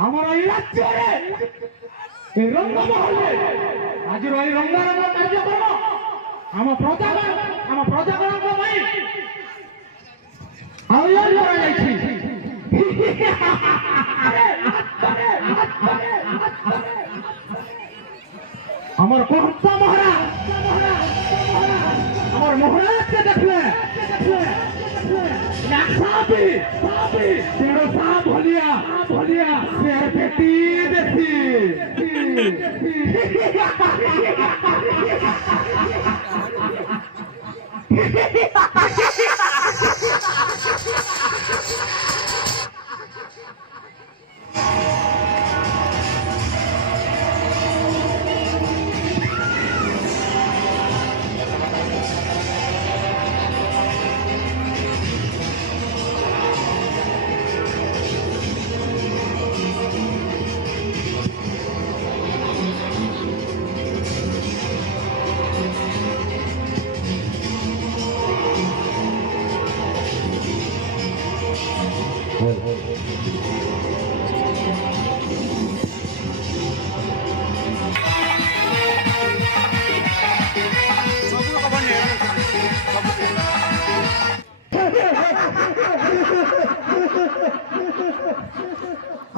हमारा राज्य रंगमहल आज रंगारंग कार्यक्रम आम प्रजागण आयोजन हमार कहता महाराज के देखले तेरो सांप भलिया शेर पेटी देखी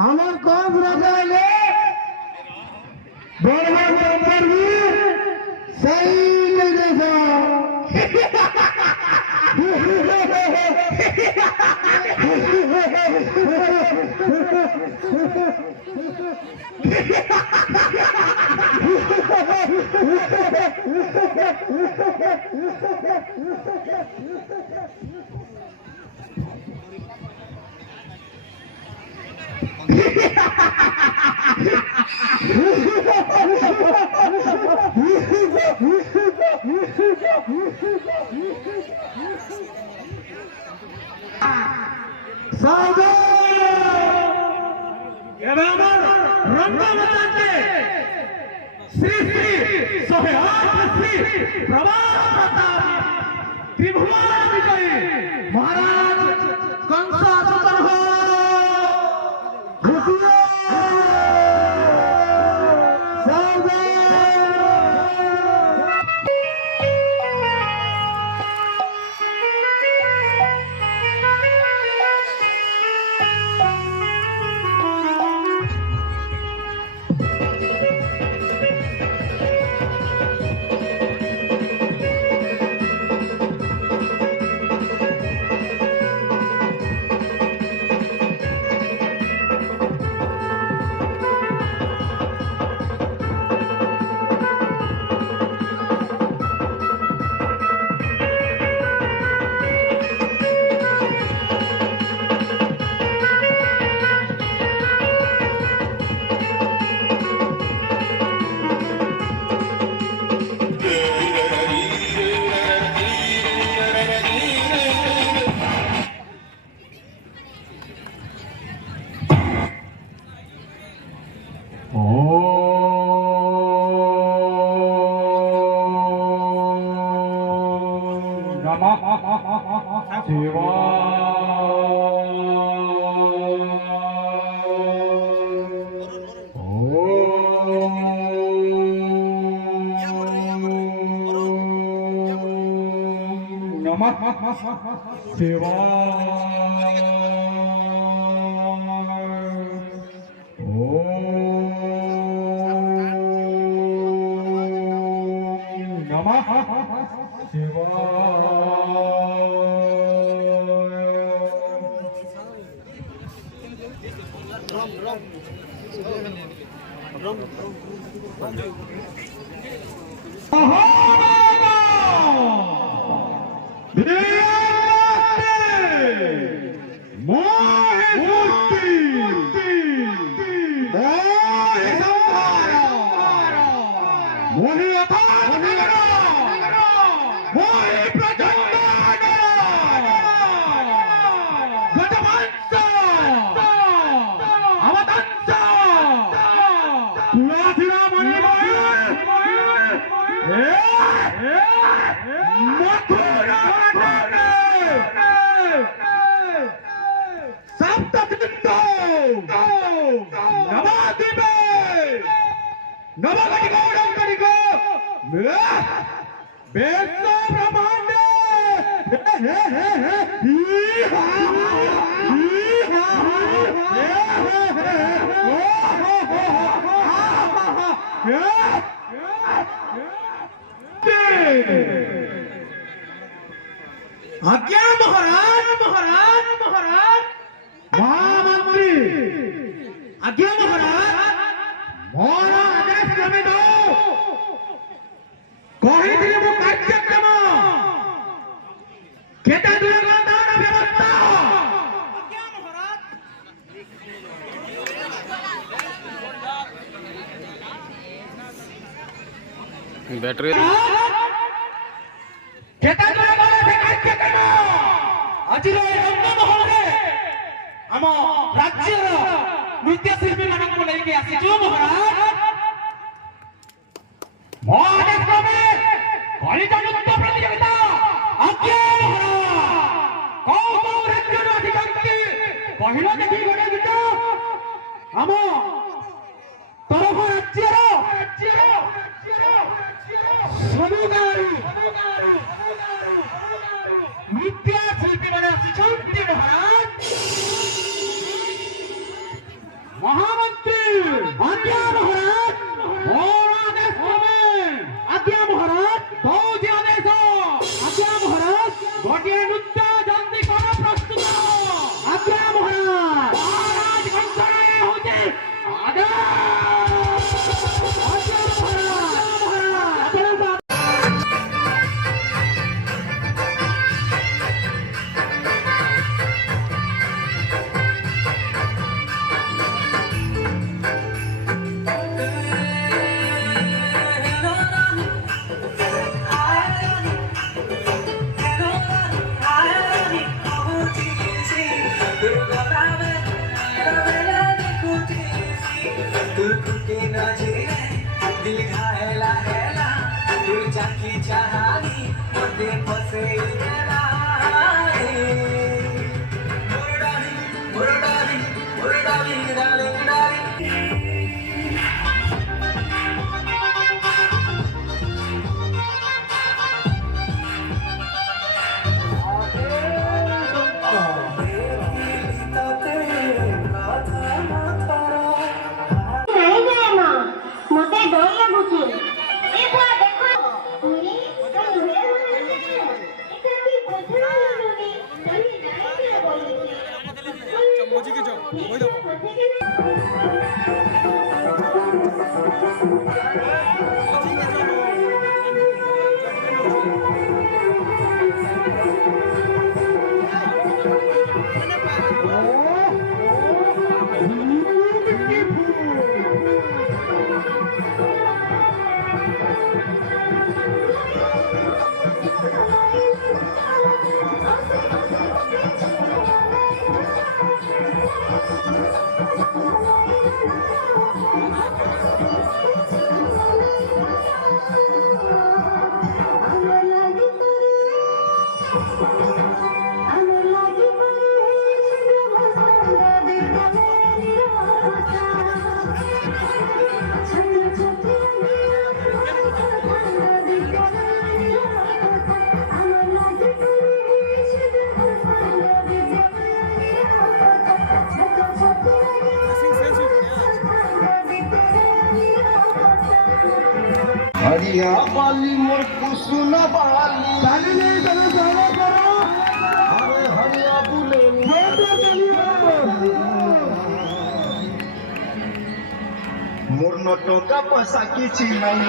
আমার কম রাজাইলে বড় বড় সেই श्री श्री 108 श्री प्रभात त्रिभुवन विजयी महाराज कंसासुतन हो Mani नवकटिको बेस्ता ब्रह्मांड आज्ञा महाराज महाराज महाराज महामंत्री आज्ञा महाराज मोर आदेश क्रमे दो कही मो कार्यक्रम केता दुर्गंधार व्यवस्था आज्ञा महाराज बैटरी केता दुर्गंधार कार्यक्रम आज रंगमहल आम राज्य नृत्यशिल्पी मानक लेके आसीचु महाराज महादेश क्रमे कलिता नृत्य प्रतियोगिता आज्ञा महाराज कौ कौ राज्य अधिकारी कहिला देखि गोटे गीत आम तरफ राज्य सब गारू नृत्य शिल्पी मैंने आसिछन्ति महाराज महामंत्री आज्ञा महाराज मोर आदेश क्रमे आज्ञा महाराज दौज आदेश आज्ञा महाराज गोटे नृत्य जल्दी कर प्रस्तुत आज्ञा महाराज महाराज कंसराय होते आदेश आज्ञा महाराज दिल घायला हैला तुझा की चाहनी मोटे फसे गेला मुरडाली डाली हरिया बाली मोर कुसुना बाली चाली नहीं चलो चलो करो अरे हरिया बुले मोर न टोका पैसा किछि नै न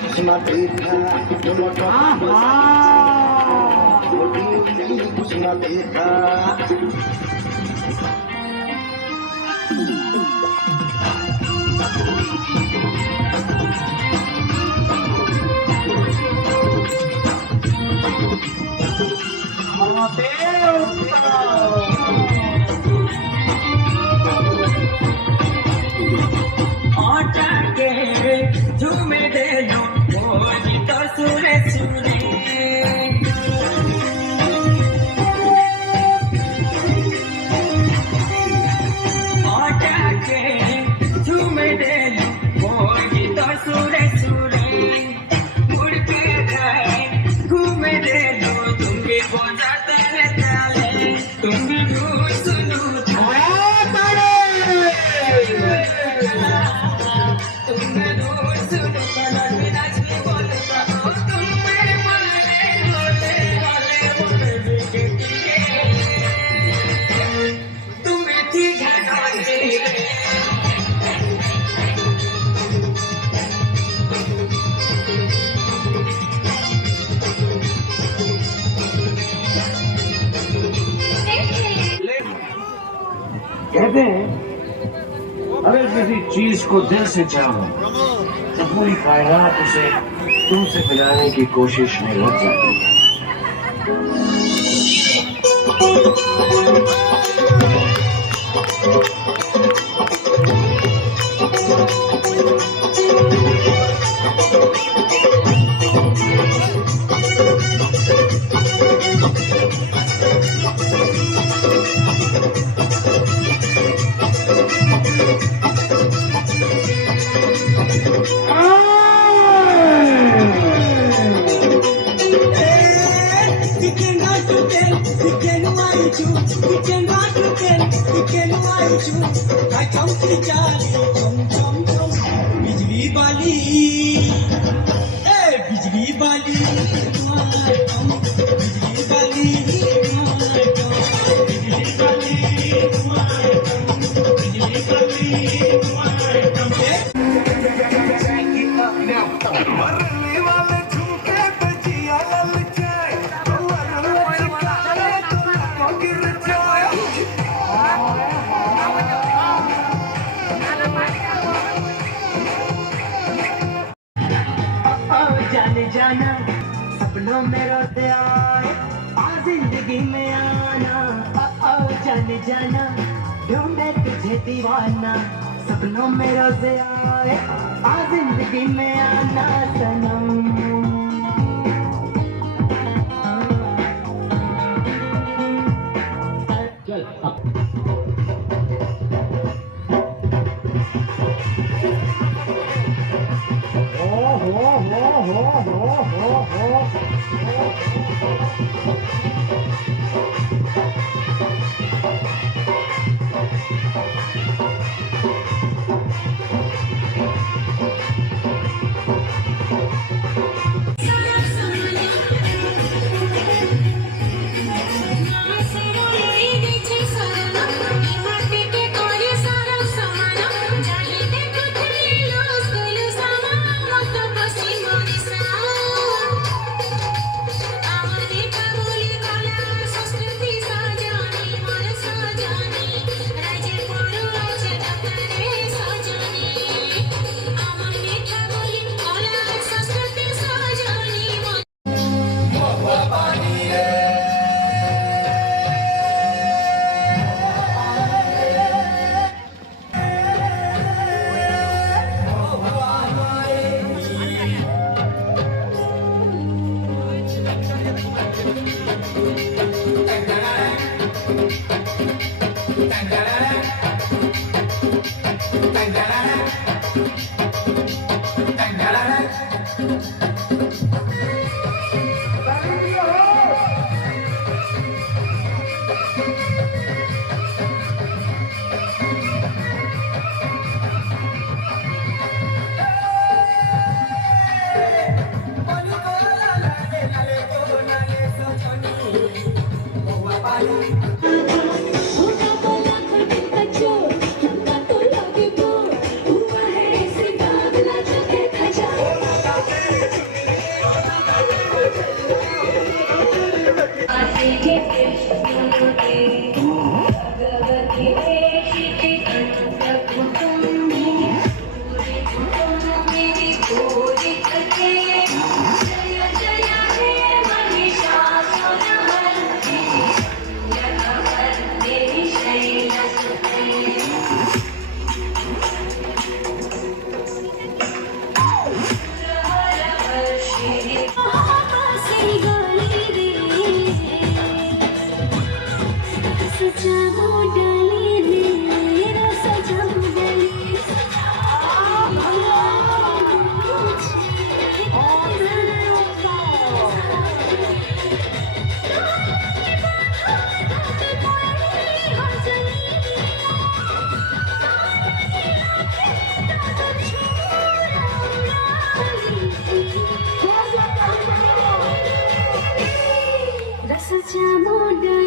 कुसुना देखा मोर न टोका कुसुना देखा झूमे दे लो तो सुरे सुरे झूमे दे लो कहते हैं अगर किसी चीज को दिल से चाहो तो पूरी कायनात उसे तुमसे मिलाने की कोशिश में लग जाती है। बिजली वाली बिजली वाली बिजली वाली जाने जाना सपनों में रोते आए आ जिंदगी में आना जाने जाना ढूंढे तुझे दीवाना सपनों में रोते आए आ जिंदगी में आना सनम Rasa jamu dan